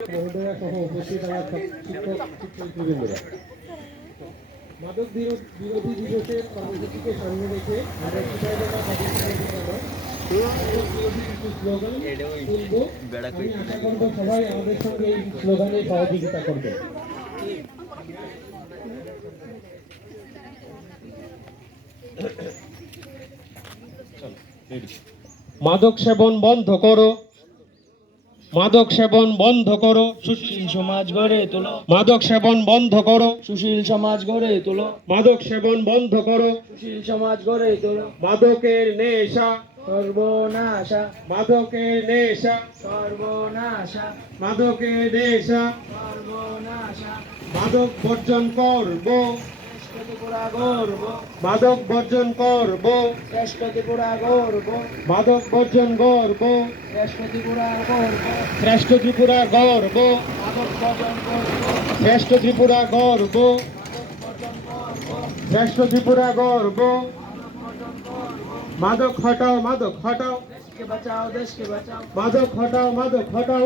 মহোদয়া সহ উপস্থিত আমার শিক্ষক শিক্ষার্থীবৃন্দরা, মাদক বিরোধী দিবসের কর্মসূচিকে সামনে রেখে আমরা স্লোগান তুলবো। আমি আশা করবো সবাই আমাদের সঙ্গে এই স্লোগানে সহযোগিতা করবে। মাদক সেবন বন্ধ করো, মাদক সেবন বন্ধ করো, সুশীল সমাজ গড়ে তোলো। মাদক সেবন বন্ধ করো, সুশীল সমাজ গড়ে তোলো। মাদক সেবন বন্ধ করো, সুশীল সমাজ গড়ে তোলো। মাদকের নেশা সর্বনাশা, মাদকের নেশা, সর্বনাশা, মাদকের নেশা, সর্বনাশা। মাদক বর্জন করব, শ্রেষ্ঠ ত্রিপুরা গর্ব, মাদক বর্জন করব, শ্রেষ্ঠ ত্রিপুরা গর্ব, মাদক বর্জন করব, শ্রেষ্ঠ ত্রিপুরা গর্ব। শ্রেষ্ঠ ত্রিপুরা গর্ব, মাদক বর্জন করব, শ্রেষ্ঠ ত্রিপুরা গর্ব, শ্রেষ্ঠ ত্রিপুরা গর্ব। মাদক হটাও, মাদক হটাও, দেশকে বাঁচাও, দেশকে বাঁচাও। মাদক হটাও, মাদক হটাও।